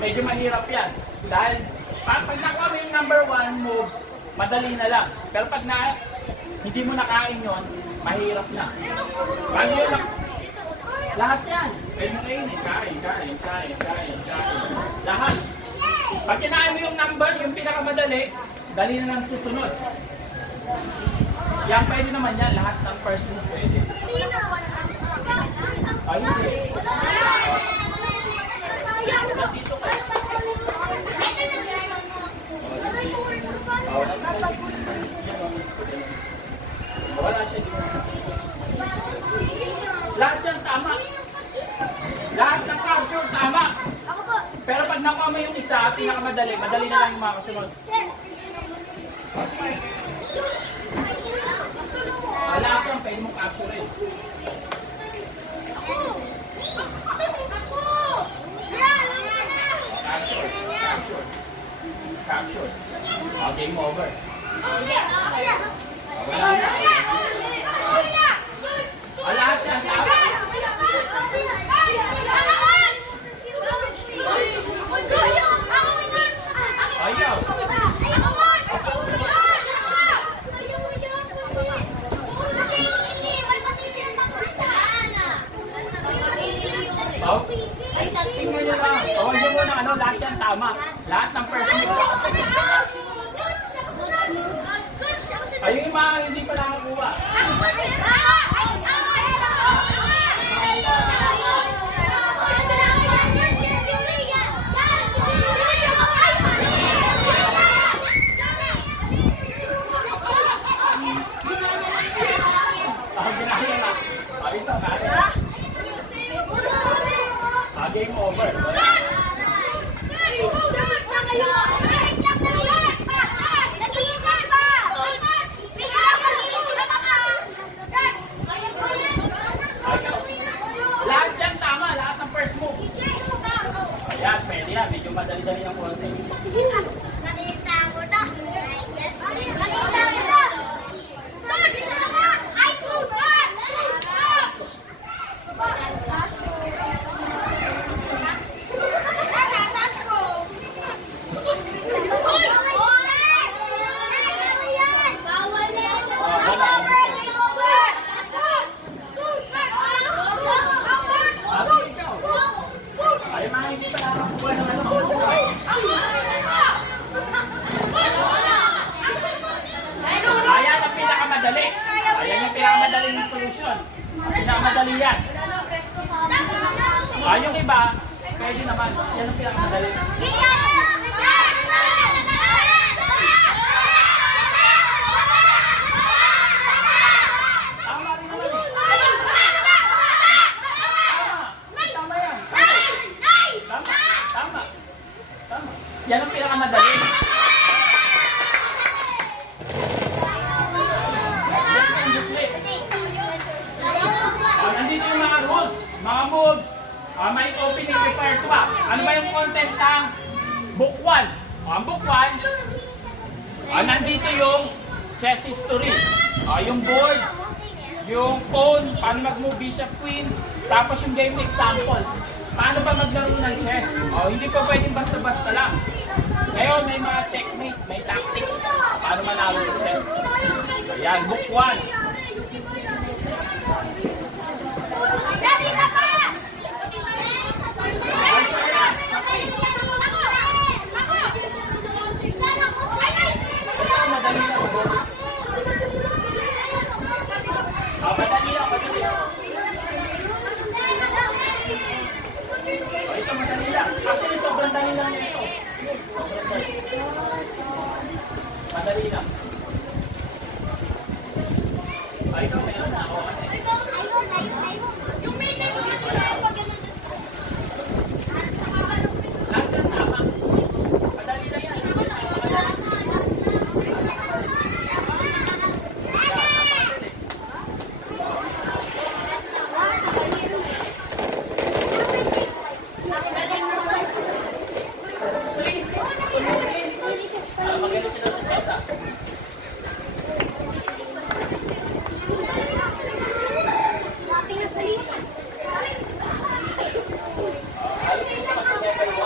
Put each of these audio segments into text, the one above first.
Medyo mahirap yan. Dahil pag nakuha mo yung number 1 move, madali na lang. Pero pag hindi mo nakain yon, mahirap na. Pag yun lang, lahat yan. Pwede mo kainin. Kain. Lahat. Pag kinain mo yung number, yung pinakamadali, dali na lang susunod. Yan pwede naman yan. Lahat ng person pwede. Ay, hindi. Dito ka. Wala siya dito. Lahat yan tama. Lahat ng capture tama. Pero pag nakuha mo yung isa, pinakamadali, madali na lang yung mga kasunod. Lahat yan, pwede mong capture eh. Capture. Game over. Wala na. Wala siya. Ayaw. Tingnan nyo lang. Tawagin mo na lahat yan tama. Lahat ng person mix. Ayun yung mga hindi pa nakakuha. Game over. Lahat yan tama, lahat ng first move. Ayan, pwede yan. Medyo madali-dali ng konti. Ayan yung pinakamadaling solution. Pinakamadaling yan. Yung iba, pwede naman. Yan ang pinakamadaling. Tama rin naman. Tama yan. Tama. Yan ang pinakamadaling. Nandito yung mga rules, mga moves, may opening required to ba? Ano ba yung content ng book 1? Ang book 1, nandito yung chess history, yung board, yung pawn, paano mag-move bishop queen, tapos yung game example. Paano ba maglaro ng chess? Hindi pa pwedeng basta-basta lang. Ngayon may mga checkmate, may tactics, paano manalo ng chess. Ayan, book 1. Madali lang. Ay, ito meron na. Yung may nagiging sila yung pag-ganun. Lahat yan tama. Madali lang yan. Magaling ka na sa pesa. Halos hindi ka magsasabi.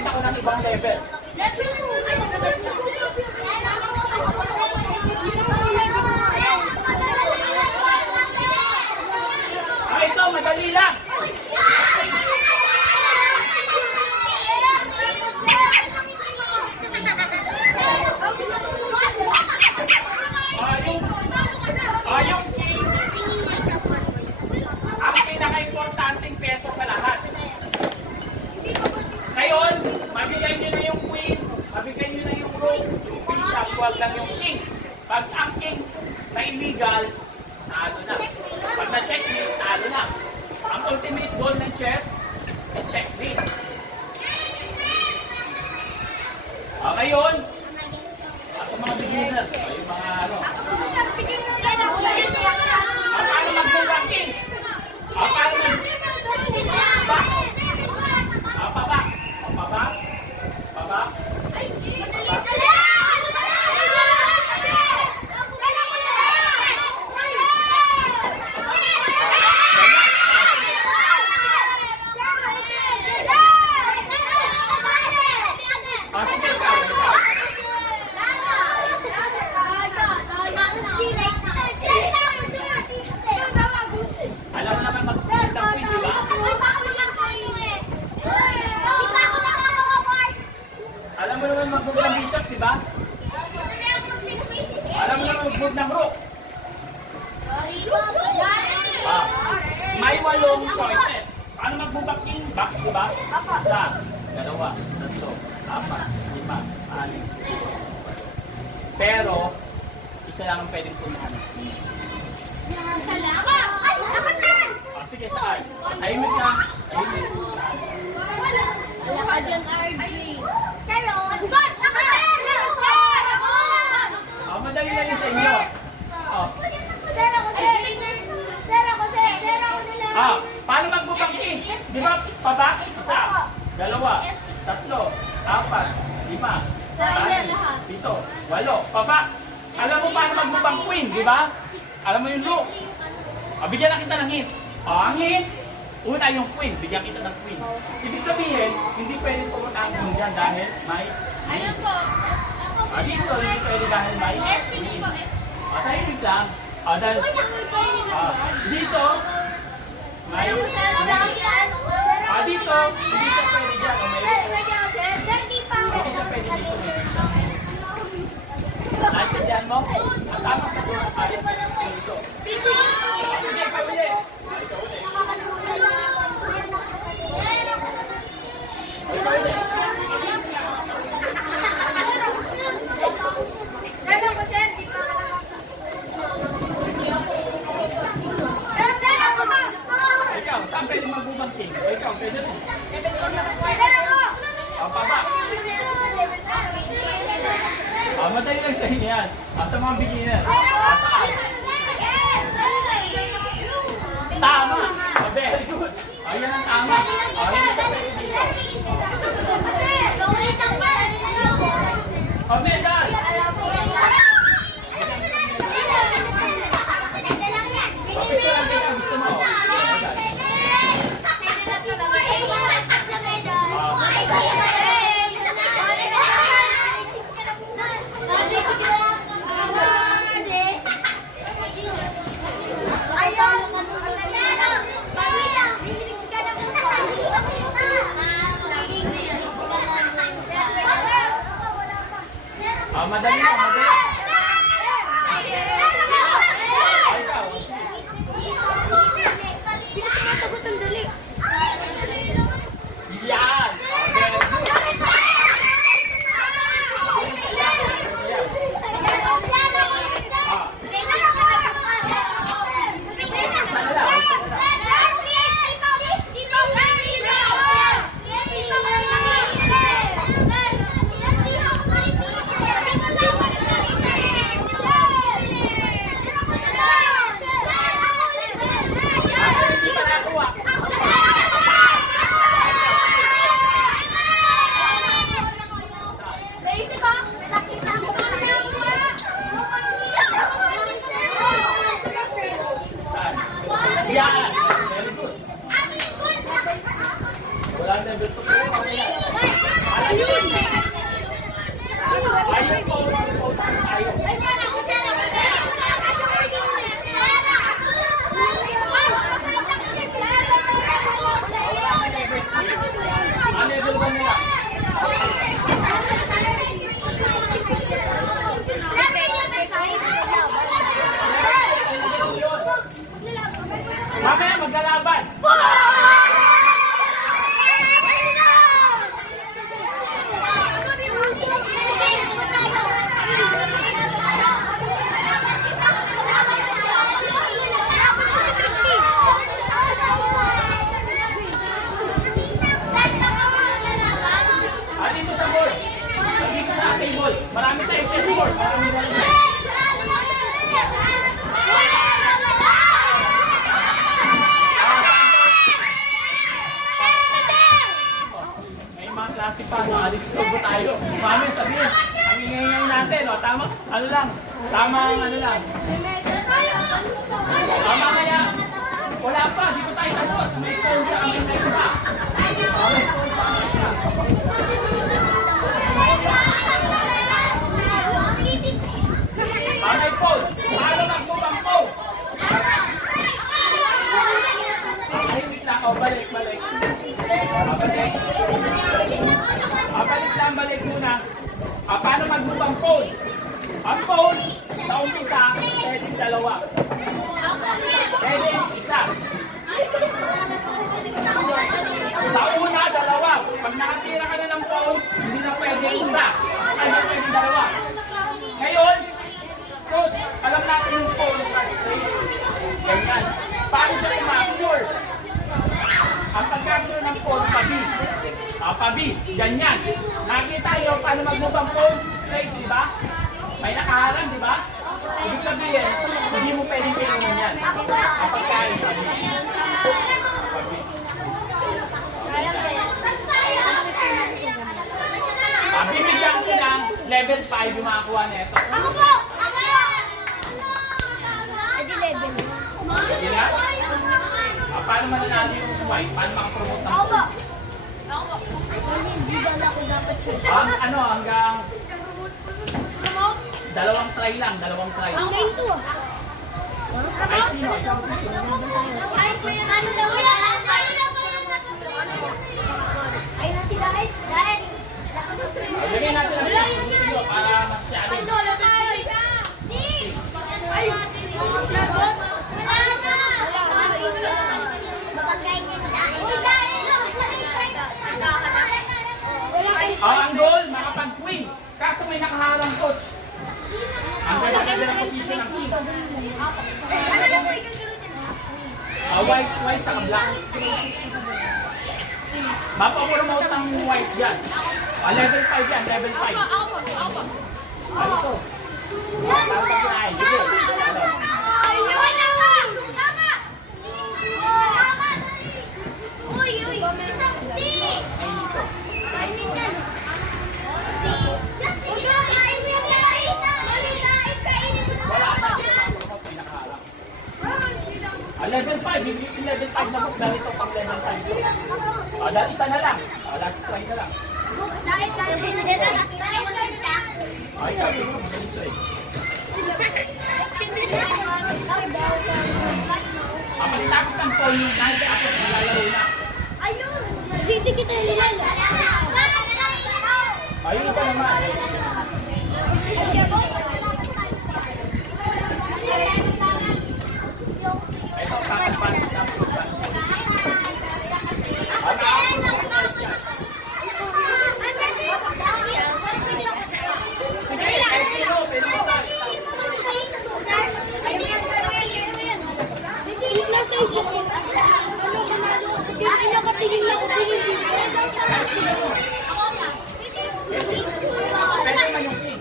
Benta ko ng ibang level. Ito, madali lang. Yung king, ang pinaka-importanting pesa sa lahat. Ngayon, mabigay nyo na yung queen, mabigay nyo na yung rook, yung bishop, huwag lang yung king. Pag ang king na illegal, talo na. Pag na-checkmate, talo na. Ang ultimate goal ng chess, ay checkmate. Ngayon, sa mga beginner, yung mga ano, paano mag-ranking? Paano mag-back? Paback. Paback. Paback. Sige ka. Alam mo naman mag-build ng queen, di ba? Alam mo naman mag-build ng bishop, di ba? Alam mo naman mag-build ng rook. May 8 choices. Paano mag-build king? Box, di ba? 1, 2, 3, 4, 5, 6. Pero, isa lang ang pwedeng punahan. Sige, saan? Tahimik lang. Tahimik. Lakad yung RJ. Madali lang yun sa inyo. Paano magbubang king? Di ba, pabak? 1, 2, 3, 4, 5, 6, 7, 8, 8, pabak. Alam mo paano magbubang queen, di ba? Alam mo yung rook. Bigyan na kita ng hint. Ang hint, una yung queen, bigyan kita ng queen. Ibig sabihin, hindi pwede pumunta ang queen dyan dahil may Ayun po. dito, hindi pwede dahil may F6 po, tahimik lang. Dahil dito, may dito, hindi siya pwede dyan. Hindi siya pwede dito, may dito. Naintindihan mo? Ang tamang sagot ay dito. Sige, pabili. Ikaw, saan pwede magbubang king? Ikaw, pwede rin. Ang pabak. Madali lang sa inyo yan. Sa mga beginner. Saan? Tama. Very good. Ayan ang tama. Ayan ang pwede dito. Medal. Picture lang kita. Gusto mo. Madali na, madali. Ikaw. Sagot ang dali. Yan. Very good. Maraming dalawa. May mga klase pa, alis na ba tayo? Mami, sabihin, ang ingay natin, o, tama? Ano lang? Tama ang ano lang. Tama kaya, wala pa, di ko tayo tapos. May phone sa amin na iba. May phone sa amin na iba. May phone, paano mag-move ang phone? Ay, wait lang, o, balik. Balik lang, balik muna. Paano mag-move ang phone? Ang phone, sa umpisa, pwedeng dalawa. Pwedeng isa. Sa una, dalawa. Pag nakatira ka na ng phone, hindi na pwedeng isa. Ay, hindi pwedeng dalawa. Ngayon, coach, alam natin yung phone, straight. Ganyan. Paano siya i-capture? Ang pag-capture ng phone, pabi. Pabi, ganyan. Nakita nyo paano mag-move ang phone? Straight, di ba? May nakaharang, di ba? Ibig sabihin, hindi mo pwedeng pinunin yan. Ang pagkain, pabi. Pabi. Bibigyan ko ng level 5 yung makakuha nito. Ako po! Ako po! Edi level. Hindi nga? Paano mananalo yung white? Paano makapromote ng Ako po! phone? Ako po! Hindi bala ko dapat siya. Hanggang Promote? dalawang try lang, dalawang try. Ang main to ah. Ay, sino? Ikaw, sino? Ay, ano daw yan? Ay, na si Dahil. Dahil. Lagyan natin ang video para mas challenge. Ang goal, makapag-win. Kaso may nakaharang coach. Ang ganda ng position ng team. White sa black. Mapapromote ang white yan. Level 5 yan, level 5. Ano to? Ay, sige. Wala na, mapapromote, may nakaharang. Level 5, level 5 na book dahil ito pang level 5. Dahil isa na lang. Last try na lang. Ay, kami mo, ganito eh. Pagkatapos ng phone yung night, ako naglalaro na. Ayun! Dito kita nilala. Ayun ka naman. Ito, kaka-advance na po. Sige, kahit sino, pwede mo ba? Pwede naman yung king.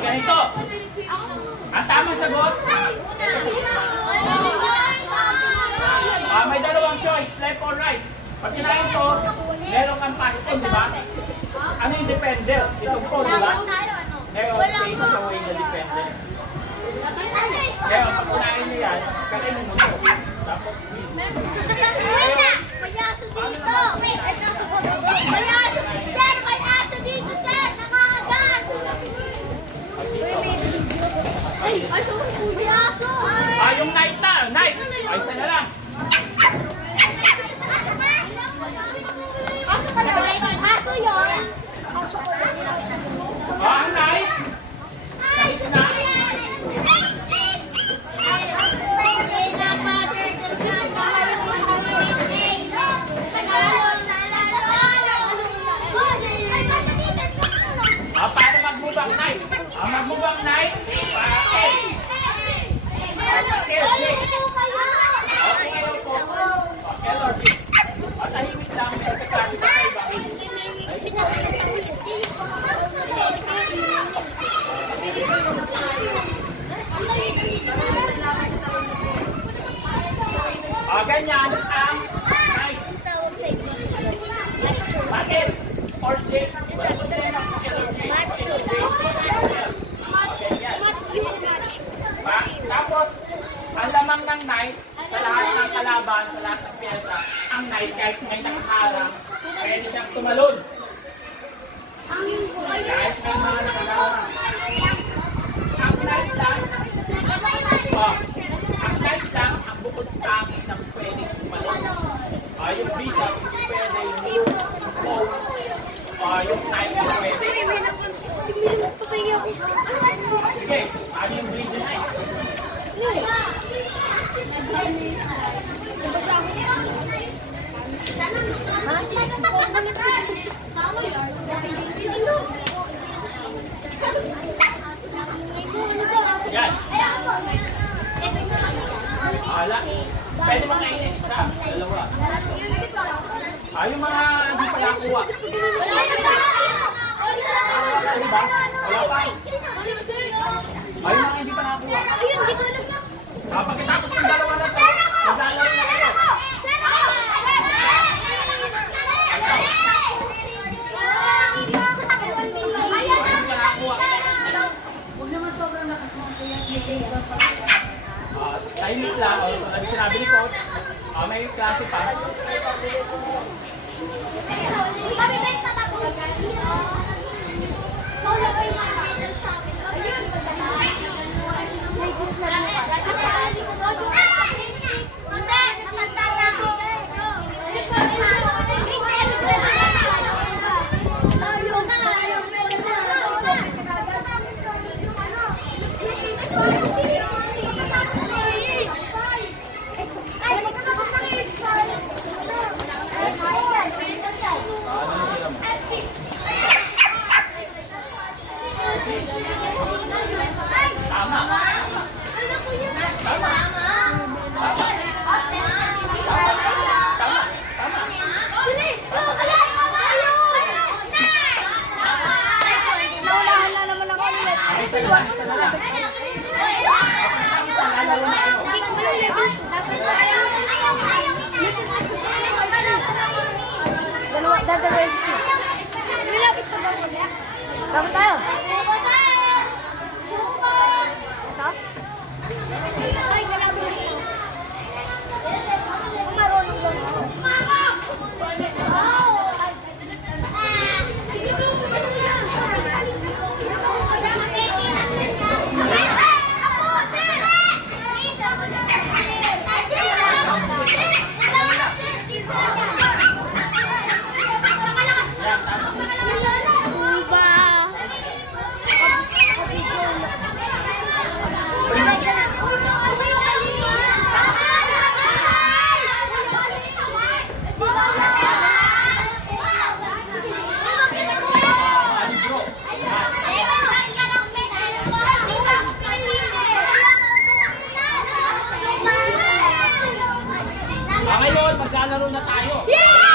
Ganito. Ang tamang sagot, may dalawang choice, left or right. Pag kinain to, meron kang paston, di ba? Ano yung depender? Itong po, di ba? Meron facing away na depender. Kaya pag kunain niya yan, kainin mo to. Tapos, May aso dito! May aso! Sir, may aso dito, sir! Nangangagat! Ay, so, may aso! yung night na, night! Ay, isa na lang. Aso yun! Ang night! Kahit na. Ganyan ang night. Tawag sa inyo. Lecture. Bakit? Or J? Tapos, ang lamang ng night, sa lahat ng kalaban, sa lahat ng pyesa, ang night, kahit may nakaharang, pwede siyang tumalon. Kahit may mga nakaharang. Ang night lang, ang night lang, ang bukod tangi na pwede tumalon. Yung bishop, hindi pwede, yung phone, yung night na pwede. Sige, ano yung bleed yung night? Yan. Ala. Pwede mga kainin, isa, dalawa. Yung mga hindi pa nakuha. Diba? Wala pa. Yung mga hindi pa nakuha. Pagkatapos ng dalawa na to, maglalaro na kayo. Huwag naman sobrang lakas mo kuya. Tahimik lang, o tulad sinabi ni Coach, may klase pa. Isa na lang. Lalaro na kayo. Dadalawin ko. Nilapit pa ba muna? Dapat tayo. Ito? Ay, nalabot ko. Kung marunong lang ako. Ngayon, maglalaro na tayo. Yeah!